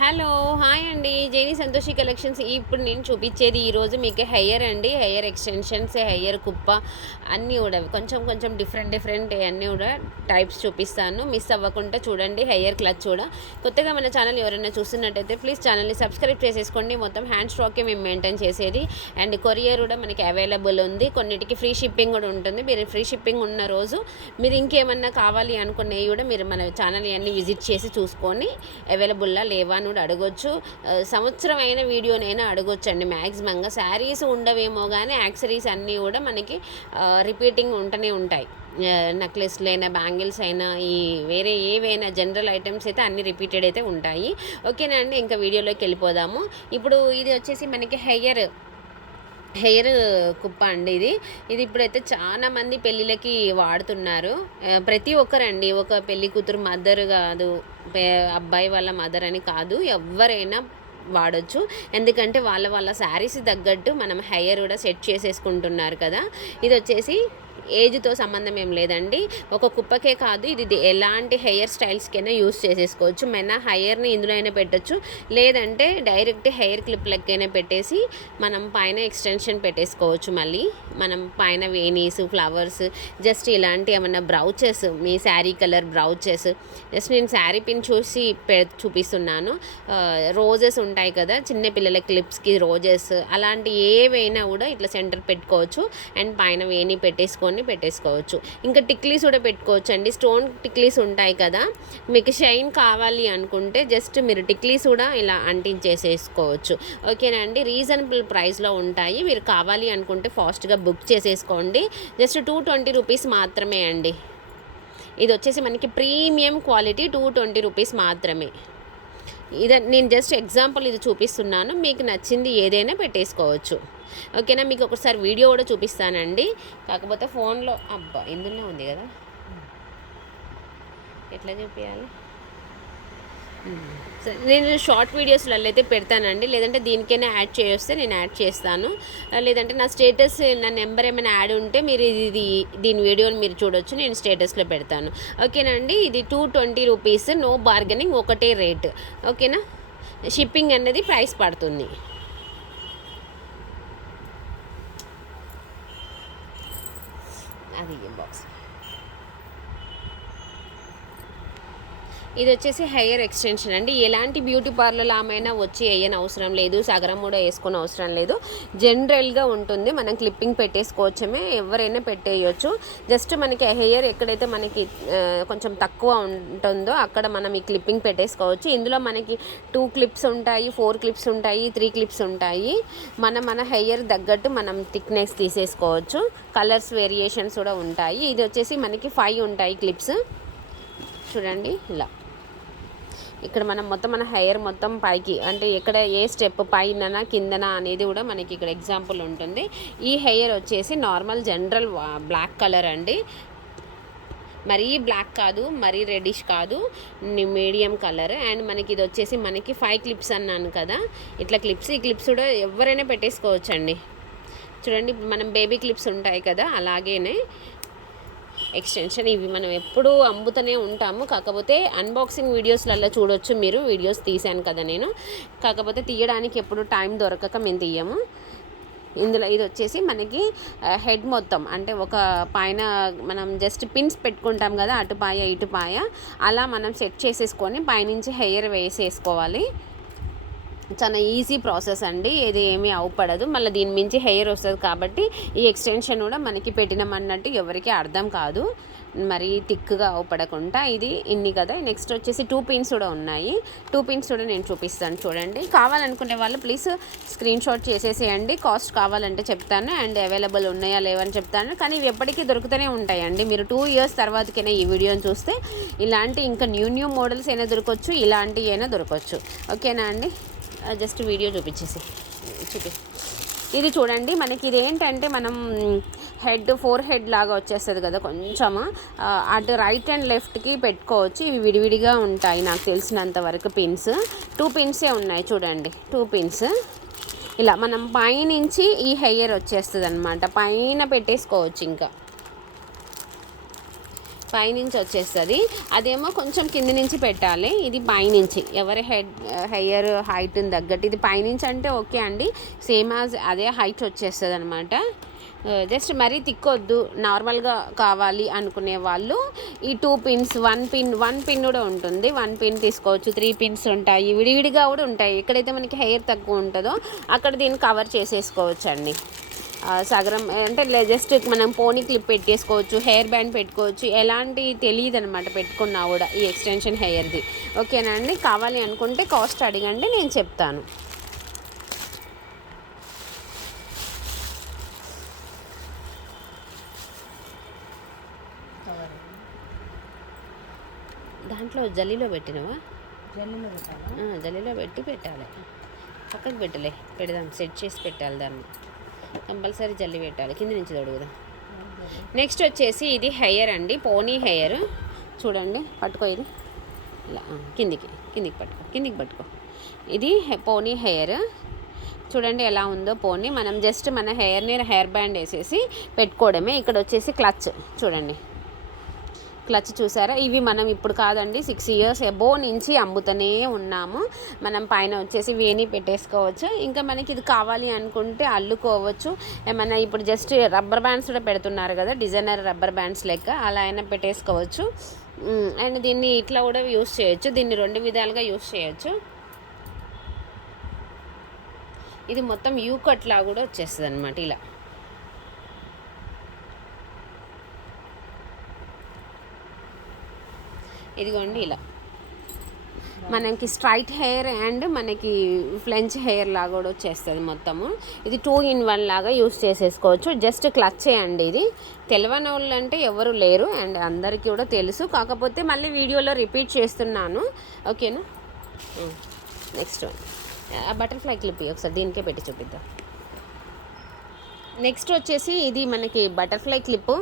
Hello hi అండి జేని Santoshi collections. ఇప్పుడు నేను చూపించేది ఈరోజు మీకు హెయిర్ అండి, హెయిర్ ఎక్స్టెన్షన్స్, హెయిర్ కుప్ప అన్నీ కూడా కొంచెం కొంచెం డిఫరెంట్ అన్నీ కూడా టైప్స్ చూపిస్తాను. మిస్ అవ్వకుండా చూడండి. హెయిర్ క్లచ్ కూడా కొత్తగా మన ఛానల్ ఎవరైనా చూస్తున్నట్టయితే ప్లీజ్ ఛానల్ని సబ్స్క్రైబ్ చేసేసుకోండి. మొత్తం హ్యాండ్ స్టాకే మేము మెయింటైన్ చేసేది అండ్ కొరియర్ కూడా మనకి అవైలబుల్ ఉంది. కొన్నిటికి ఫ్రీ షిప్పింగ్ కూడా ఉంటుంది. మీరు ఫ్రీ షిప్పింగ్ ఉన్న రోజు మీరు ఇంకేమన్నా కావాలి అనుకునేవి కూడా మీరు మన ఛానల్ అన్ని విజిట్ చేసి చూసుకొని అవైలబుల్లా లేవా అని కూడా అడగొచ్చు. సంవత్సరం అయిన వీడియోనైనా అడగొచ్చండి. మ్యాక్సిమంగా శారీస్ ఉండవేమో కానీ యాక్సరీస్ అన్నీ కూడా మనకి రిపీటింగ్ ఉంటూనే ఉంటాయి. నెక్లెస్లు అయినా బ్యాంగిల్స్ అయినా ఈ వేరే ఏవైనా జనరల్ ఐటమ్స్ అయితే అన్ని రిపీటెడ్ అయితే ఉంటాయి. ఓకేనా అండి, ఇంకా వీడియోలోకి వెళ్ళిపోదాము. ఇప్పుడు ఇది వచ్చేసి మనకి హెయిర్ కుప్ప అండి. ఇది ఇప్పుడైతే చాలా మంది పెళ్ళిళ్ళకి వాడుతున్నారు. ప్రతి ఒక్కరండి, ఒక పెళ్లి కూతురు మదర్ కాదు, అబ్బాయి వాళ్ళ మదర్ అని కాదు, ఎవరైనా వాడచ్చు. ఎందుకంటే వాళ్ళ శారీస్ తగ్గట్టు మనం హెయిర్ కూడా సెట్ చేసేసుకుంటున్నారు కదా. ఇది వచ్చేసి ఏజ్తో సంబంధం ఏం లేదండి. ఒక కుప్పకే కాదు, ఇది ఎలాంటి హెయిర్ స్టైల్స్కైనా యూస్ చేసేసుకోవచ్చు. మన హెయిర్ని ఇందులో అయినా పెట్టచ్చు, లేదంటే డైరెక్ట్ హెయిర్ క్లిప్ లెక్కైనా పెట్టేసి మనం పైన ఎక్స్టెన్షన్ పెట్టేసుకోవచ్చు. మళ్ళీ మనం పైన వేణీస్, ఫ్లవర్స్, జస్ట్ ఇలాంటి ఏమన్నా బ్రౌచెస్, మీ శారీ కలర్ బ్రౌచెస్, జస్ట్ నేను శారీ పిన్ చూసి చూపిస్తున్నాను. రోజెస్ ఉంటాయి కదా చిన్న పిల్లల క్లిప్స్కి రోజెస్, అలాంటి ఏవైనా కూడా ఇట్లా సెంటర్ పెట్టుకోవచ్చు అండ్ పైన వేణి పెట్టేసుకోవచ్చు. ఇంకా టిక్లీస్ కూడా పెట్టుకోవచ్చు అండి. స్టోన్ టిక్లీస్ ఉంటాయి కదా, మీకు షైన్ కావాలి అనుకుంటే జస్ట్ మీరు టిక్లీస్ కూడా ఇలా అంటించేసేసుకోవచ్చు. ఓకేనా అండి, రీజనబుల్ ప్రైస్లో ఉంటాయి. మీరు కావాలి అనుకుంటే ఫాస్ట్గా బుక్ చేసేసుకోండి. జస్ట్ 220 రూపీస్ మాత్రమే అండి. ఇది వచ్చేసి మనకి ప్రీమియం క్వాలిటీ, 220 రూపీస్ మాత్రమే. నేను జస్ట్ ఎగ్జాంపుల్ ఇది చూపిస్తున్నాను, మీకు నచ్చింది ఏదైనా పెట్టేసుకోవచ్చు. ఓకేనా, మీకు ఒకసారి వీడియో కూడా చూపిస్తానండి. కాకపోతే ఫోన్లో ఇందులో ఉంది కదా, ఎట్లా చూపించాలి. నేను షార్ట్ వీడియోస్లలో అయితే పెడతానండి, లేదంటే దీనికైనా యాడ్ చేయొస్తే నేను యాడ్ చేస్తాను. లేదంటే నా స్టేటస్, నా నెంబర్ ఏమైనా యాడ్ ఉంటే మీరు దీని వీడియోని మీరు చూడొచ్చు, నేను స్టేటస్లో పెడతాను. ఓకేనా అండి, ఇది 220 రూపీస్, నో బార్గెనింగ్, ఒకటే రేట్. ఓకేనా, షిప్పింగ్ అనేది ప్రైస్ పడుతుంది. అది బాక్స్. ఇది వచ్చేసి హెయిర్ ఎక్స్టెన్షన్ అండి. ఎలాంటి బ్యూటీ పార్లర్ ఆమైనా వచ్చి వేయని అవసరం లేదు, సగరం కూడా వేసుకుని అవసరం లేదు. జనరల్గా ఉంటుంది, మనం క్లిప్పింగ్ పెట్టేసుకోవచ్చమే, ఎవరైనా పెట్టేయచ్చు. జస్ట్ మనకి హెయిర్ ఎక్కడైతే మనకి కొంచెం తక్కువ ఉంటుందో అక్కడ మనం ఈ క్లిప్పింగ్ పెట్టేసుకోవచ్చు. ఇందులో మనకి 2 క్లిప్స్ ఉంటాయి, 4 క్లిప్స్ ఉంటాయి, 3 క్లిప్స్ ఉంటాయి. మన హెయిర్ తగ్గట్టు మనం థిక్నెస్ తీసేసుకోవచ్చు. కలర్స్ వేరియేషన్స్ కూడా ఉంటాయి. ఇది వచ్చేసి మనకి 5 ఉంటాయి క్లిప్స్. చూడండి ఇలా, ఇక్కడ మనం మొత్తం మన హెయిర్ మొత్తం పైకి, అంటే ఎక్కడ ఏ స్టెప్ పైన కిందన అనేది కూడా మనకి ఇక్కడ ఎగ్జాంపుల్ ఉంటుంది. ఈ హెయిర్ వచ్చేసి నార్మల్ జనరల్ బ్లాక్ కలర్ అండి. మరీ బ్లాక్ కాదు, మరీ రెడ్డిష్ కాదు, మీడియం కలర్. అండ్ మనకి ఇది వచ్చేసి మనకి 5 క్లిప్స్ అన్నాను కదా, ఇట్లా క్లిప్స్. ఈ క్లిప్స్ కూడా ఎవరైనా పెట్టేసుకోవచ్చు అండి. చూడండి, మనం బేబీ క్లిప్స్ ఉంటాయి కదా, అలాగేనే ఎక్స్టెన్షన్. ఇవి మనం ఎప్పుడూ అమ్ముతూనే ఉంటాము, కాకపోతే అన్బాక్సింగ్ వీడియోస్లలో చూడొచ్చు మీరు. వీడియోస్ తీసాను కదా నేను, కాకపోతే తీయడానికి ఎప్పుడు టైం దొరకక మేము తీయము. ఇందులో ఇది వచ్చేసి మనకి హెడ్ మొత్తం, అంటే ఒక పైన మనం జస్ట్ పిన్స్ పెట్టుకుంటాం కదా, అటుపాయ ఇటుపాయ, అలా మనం సెట్ చేసేసుకొని పైనుంచి హెయిర్ వేసేసుకోవాలి. చాలా ఈజీ ప్రాసెస్ అండి, ఇది ఏమీ అవపడదు. మళ్ళీ దీని మించి హెయిర్ వస్తుంది కాబట్టి ఈ ఎక్స్టెన్షన్ కూడా మనకి పెట్టినామన్నట్టు ఎవరికి అర్థం కాదు, మరి థిక్గా అవపడకుండా. ఇది ఇన్ని కదా. నెక్స్ట్ వచ్చేసి 2 పిన్స్ కూడా ఉన్నాయి. 2 పిన్స్ కూడా నేను చూపిస్తాను చూడండి. కావాలనుకునే వాళ్ళు ప్లీజ్ స్క్రీన్ షాట్ చేసేసేయండి. కాస్ట్ కావాలంటే చెప్తాను అండ్ అవైలబుల్ ఉన్నాయా లేవని చెప్తాను. కానీ ఇవి ఎప్పటికీ దొరుకుతూనే ఉంటాయండి. మీరు 2 ఇయర్స్ తర్వాతకైనా ఈ వీడియోని చూస్తే ఇలాంటి ఇంకా న్యూ మోడల్స్ అయినా దొరకవచ్చు, ఇలాంటివి అయినా దొరకవచ్చు. ఓకేనా అండి, జస్ట్ వీడియో ఇది చూడండి. మనకి ఇది ఏంటంటే మనం ఫోర్ హెడ్ లాగా వచ్చేస్తుంది కదా కొంచెం, అటు రైట్ అండ్ లెఫ్ట్కి పెట్టుకోవచ్చు. ఇవి విడివిడిగా ఉంటాయి నాకు తెలిసినంత వరకు. పిన్స్ 2 పిన్సే ఉన్నాయి చూడండి, 2 పిన్స్. ఇలా మనం పైనుంచి ఈ హెయిర్ వచ్చేస్తుంది అనమాట, పైన పెట్టేసుకోవచ్చు. ఇంకా పైనుంచి వచ్చేస్తుంది. అదేమో కొంచెం కింది నుంచి పెట్టాలి, ఇది పైనుంచి. ఎవరి హెయిర్ హైట్ని తగ్గట్టు ఇది పైనుంచి అంటే ఓకే అండి, సేమ్ యాజ్ అదే హైట్ వచ్చేస్తుంది అనమాట. జస్ట్ మరీ తిక్కొద్దు, నార్మల్గా కావాలి అనుకునే వాళ్ళు ఈ 2 పిన్స్, 1 పిన్ కూడా ఉంటుంది. 1 పిన్ తీసుకోవచ్చు, 3 పిన్స్ ఉంటాయి, విడివిడిగా కూడా ఉంటాయి. ఎక్కడైతే మనకి హెయిర్ తక్కువ ఉంటుందో అక్కడ దీన్ని కవర్ చేసేసుకోవచ్చు అండి. సగరం అంటే జస్ట్ మనం పోనీ క్లిప్ పెట్టేసుకోవచ్చు, హెయిర్ బ్యాండ్ పెట్టుకోవచ్చు, ఎలాంటి తెలియదు అనమాట పెట్టుకున్నా కూడా ఈ ఎక్స్టెన్షన్ హెయిర్ది. ఓకేనా అండి? కావాలి అనుకుంటే కాస్ట్ అడగండి, నేను చెప్తాను. దాంట్లో జల్లీలో పెట్టినవా? జల్లీలో పెట్టి పెట్టాలి, పక్కకు పెట్టలే, పెడదాం, సెట్ చేసి పెట్టాలి దాన్ని. కంపల్సరీ జల్లి పెట్టాలి, కింద నుంచి తొడుగుదాం. నెక్స్ట్ వచ్చేసి ఇది హెయిర్ అండి, పోనీ హెయిర్. చూడండి, పట్టుకో, ఇది ఇలా కిందికి పట్టుకో. ఇది పోనీ హెయిర్. చూడండి ఎలా ఉందో పోనీ. మనం జస్ట్ మన హెయిర్ బ్యాండ్ వేసేసి పెట్టుకోవడమే. ఇక్కడ వచ్చేసి క్లచ్ చూడండి, క్లచ్ చూసారా? ఇవి మనం ఇప్పుడు కాదండి, 6 ఇయర్స్ ఎబో నుంచి అమ్ముతూనే ఉన్నాము. మనం పైన వచ్చేసి వేణి పెట్టేసుకోవచ్చు. ఇంకా మనకి ఇది కావాలి అనుకుంటే అల్లుకోవచ్చు. ఏమన్నా ఇప్పుడు జస్ట్ రబ్బర్ బ్యాండ్స్ కూడా పెడుతున్నారు కదా, డిజైనర్ రబ్బర్ బ్యాండ్స్ లెక్క, అలా అయినా పెట్టేసుకోవచ్చు. అండ్ దీన్ని ఇట్లా కూడా యూస్ చేయొచ్చు, దీన్ని 2 విధాలుగా యూస్ చేయొచ్చు. ఇది మొత్తం యూ కట్ లా కూడా వచ్చేస్తుంది అనమాట. ఇలా ఇదిగోండి, ఇలా మనకి స్ట్రైట్ హెయిర్ అండ్ మనకి ఫ్లెంచ్ హెయిర్ లాగా కూడా వచ్చేస్తుంది మొత్తము. ఇది 2 in 1 లాగా యూస్ చేసేసుకోవచ్చు. జస్ట్ క్లచ్చే అండి ఇది. తెలియని వాళ్ళు అంటే ఎవరు లేరు, అండ్ అందరికీ కూడా తెలుసు, కాకపోతే మళ్ళీ వీడియోలో రిపీట్ చేస్తున్నాను. ఓకేనా? నెక్స్ట్ ఆ బటర్ఫ్లై క్లిప్ ఒకసారి దీనికే పెట్టి చూపిద్దాం. నెక్స్ట్ వచ్చేసి ఇది మనకి బటర్ఫ్లై క్లిప్.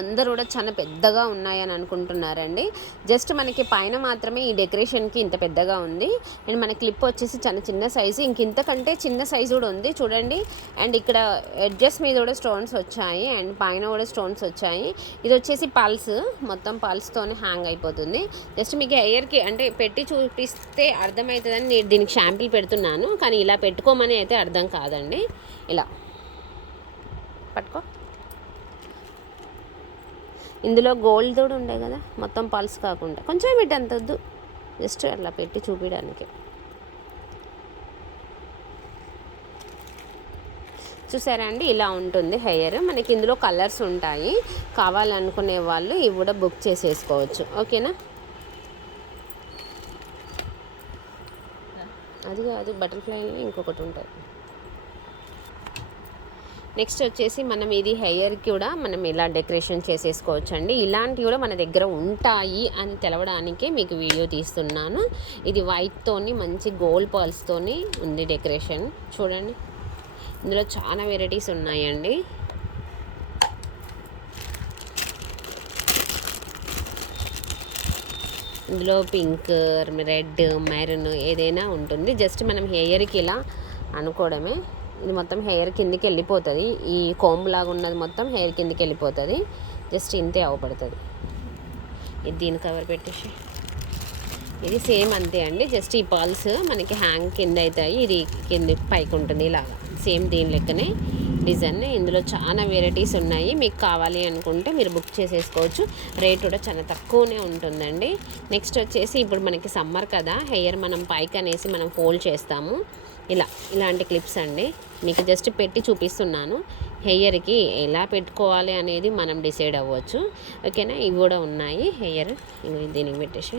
అందరూ కూడా చాలా పెద్దగా ఉన్నాయని అనుకుంటున్నారండి. జస్ట్ మనకి పైన మాత్రమే ఈ డెకరేషన్కి ఇంత పెద్దగా ఉంది. అండ్ మన క్లిప్ వచ్చేసి చాలా చిన్న సైజు, ఇంతకంటే చిన్న సైజు కూడా ఉంది చూడండి. అండ్ ఇక్కడ ఎడ్జెస్ మీద కూడా స్టోన్స్ వచ్చాయి, అండ్ పైన కూడా స్టోన్స్ వచ్చాయి. ఇది వచ్చేసి పల్స్, మొత్తం పల్స్తోనే హ్యాంగ్ అయిపోతుంది. జస్ట్ మీకు హెయిర్కి అంటే పెట్టి చూపిస్తే అర్థమవుతుందని నేను దీనికి షాంపిల్ పెడుతున్నాను, కానీ ఇలా పెట్టుకోమని అయితే అర్థం కాదండి. ఇలా పట్టుకో. ఇందులో గోల్డ్ కూడా ఉండే కదా, మొత్తం పల్స్ కాకుండా కొంచెం పెట్టి అంత వద్దు, జస్ట్ అట్లా పెట్టి చూపించడానికి. చూసారా అండి, ఇలా ఉంటుంది హెయిర్. మనకి ఇందులో కలర్స్ ఉంటాయి, కావాలనుకునే వాళ్ళు ఇవి కూడా బుక్ చేసేసుకోవచ్చు. ఓకేనా? అది కాదు, బటర్ఫ్లైలో ఇంకొకటి ఉంటుంది. నెక్స్ట్ వచ్చేసి మనం ఇది హెయిర్కి కూడా మనం ఇలా డెకరేషన్ చేసేసుకోవచ్చు అండి. ఇలాంటివి కూడా మన దగ్గర ఉంటాయి అని తెలవడానికే మీకు వీడియో తీస్తున్నాను. ఇది వైట్తోని మంచి గోల్డ్ పర్ల్స్తోని ఉంది డెకరేషన్. చూడండి, ఇందులో చాలా వెరైటీస్ ఉన్నాయండి. ఇందులో పింక్, రెడ్, మెరూన్ ఏదైనా ఉంటుంది. జస్ట్ మనం హెయిర్కి ఇలా అనుకోవడమే. ఇది మొత్తం హెయిర్ కిందికి వెళ్ళిపోతుంది, ఈ కోంబ్ లాగా ఉన్నది మొత్తం హెయిర్ కిందికి వెళ్ళిపోతుంది. జస్ట్ ఇంతే అవపడుతుంది. ఇది దీని కవర్ పెట్టేసి ఇది సేమ్ అంతే అండి. జస్ట్ ఈ పల్స్ మనకి హ్యాంగ్ కింద అవుతాయి, ఇది కింద పైకి ఉంటుంది ఇలాగా. సేమ్ దీని లెక్కనే డిజైన్. ఇందులో చాలా వెరైటీస్ ఉన్నాయి, మీకు కావాలి అనుకుంటే మీరు బుక్ చేసేసుకోవచ్చు. రేట్ కూడా చాలా తక్కువనే ఉంటుందండి. నెక్స్ట్ వచ్చేసి ఇప్పుడు మనకి సమ్మర్ కదా, హెయిర్ మనం పైకి అనేసి మనం ఫోల్డ్ చేస్తాము. ఇలాంటి క్లిప్స్ అండి, మీకు జస్ట్ పెట్టి చూపిస్తున్నాను. హెయిర్కి ఎలా పెట్టుకోవాలి అనేది మనం డిసైడ్ అవ్వచ్చు. ఓకేనా? ఇవి కూడా ఉన్నాయి హెయిర్, దీనికి పెట్టేసి.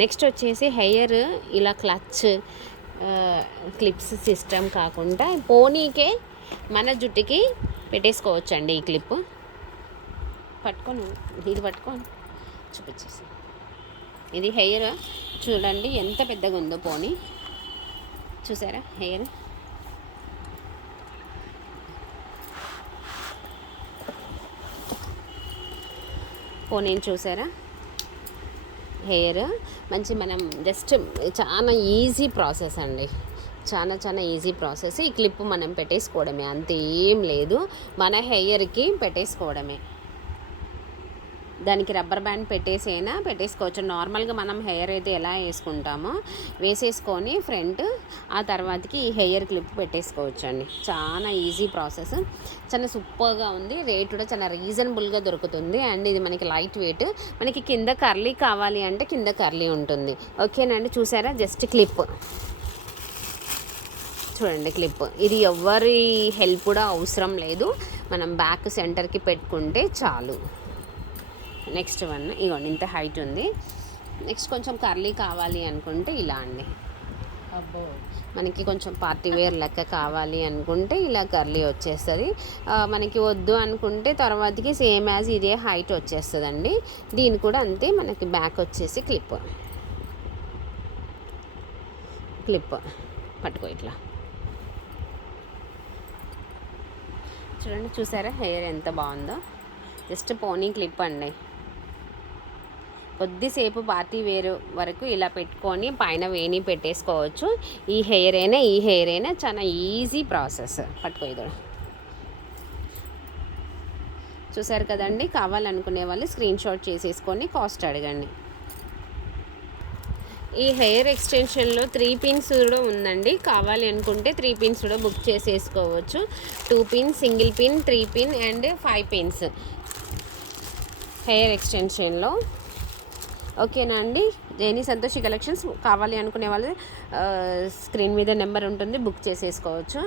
నెక్స్ట్ వచ్చేసి హెయిర్ ఇలా క్లచ్ క్లిప్స్ సిస్టమ్ కాకుండా పోనీకే మన జుట్టుకి పెట్టేసుకోవచ్చు అండి. ఈ క్లిప్ పట్టుకోను, ఇది పట్టుకోను చూపించేసి. ఇది హెయిర్ చూడండి ఎంత పెద్దగా ఉందో పోనీ. చూసారా హెయిర్? పోనీని చూసారా? హెయిర్ మంచి మనం జస్ట్ చాలా ఈజీ ప్రాసెస్ అండి, చాలా ఈజీ ప్రాసెస్. ఈ క్లిప్ మనం పెట్టేసుకోవడమే, అంతేం లేదు. మన హెయిర్కి పెట్టేసుకోవడమే. దానికి రబ్బర్ బ్యాండ్ పెట్టేసుకోవచ్చు. నార్మల్గా మనం హెయిర్ అయితే ఎలా వేసుకుంటామో వేసేసుకొని ఫ్రంట్, ఆ తర్వాతకి ఈ హెయిర్ క్లిప్ పెట్టేసుకోవచ్చు అండి. చాలా ఈజీ ప్రాసెస్, చాలా సూపర్గా ఉంది. రేట్ కూడా చాలా రీజనబుల్గా దొరుకుతుంది. అండ్ ఇది మనకి లైట్ వెయిట్. మనకి కింద కర్లీ కావాలి అంటే కింద కర్లీ ఉంటుంది. ఓకేనండి, చూసారా? జస్ట్ క్లిప్ చూడండి, క్లిప్. ఇది ఎవరి హెల్ప్ కూడా అవసరం లేదు, మనం బ్యాక్ సెంటర్కి పెట్టుకుంటే చాలు. నెక్స్ట్ వన్ ఇగోండి, ఇంత హైట్ ఉంది. నెక్స్ట్ కొంచెం కర్లీ కావాలి అనుకుంటే ఇలా అండి. మనకి కొంచెం పార్టీ వేర్ లెక్క కావాలి అనుకుంటే ఇలా కర్లీ వచ్చేస్తుంది. మనకి వద్దు అనుకుంటే తర్వాతకి సేమ్ యాజ్ ఇదే హైట్ వచ్చేస్తుందండి. దీని కూడా అంతే. మనకి బ్యాక్ వచ్చేసి క్లిప్ పట్టుకో ఇట్లా. చూడండి, చూసారా హెయిర్ ఎంత బాగుందో? జస్ట్ పోనీ క్లిప్ అండి. కొద్దిసేపు పార్టీ వేరు వరకు ఇలా పెట్టుకొని పైన వేణి పెట్టేసుకోవచ్చు. ఈ హెయిర్ అయినా చాలా ఈజీ ప్రాసెస్. పట్టుకో ఇది. చూసారు కదండి, కావాలనుకునే వాళ్ళు స్క్రీన్ షాట్ చేసేసుకొని కాస్ట్ అడగండి. ఈ హెయిర్ ఎక్స్టెన్షన్లో 3 పిన్స్ కూడా ఉందండి. కావాలి అనుకుంటే 3 పిన్స్ కూడా బుక్ చేసేసుకోవచ్చు. 2 pins, single pin, 3 pin and 5 pins hair ఎక్స్టెన్షన్లో. ఓకేనా అండి? జైనీ సంతోషి కలెక్షన్స్ కావాలి అనుకునే వాళ్ళు స్క్రీన్ మీద నెంబర్ ఉంటుంది, బుక్ చేసేసుకోవచ్చు.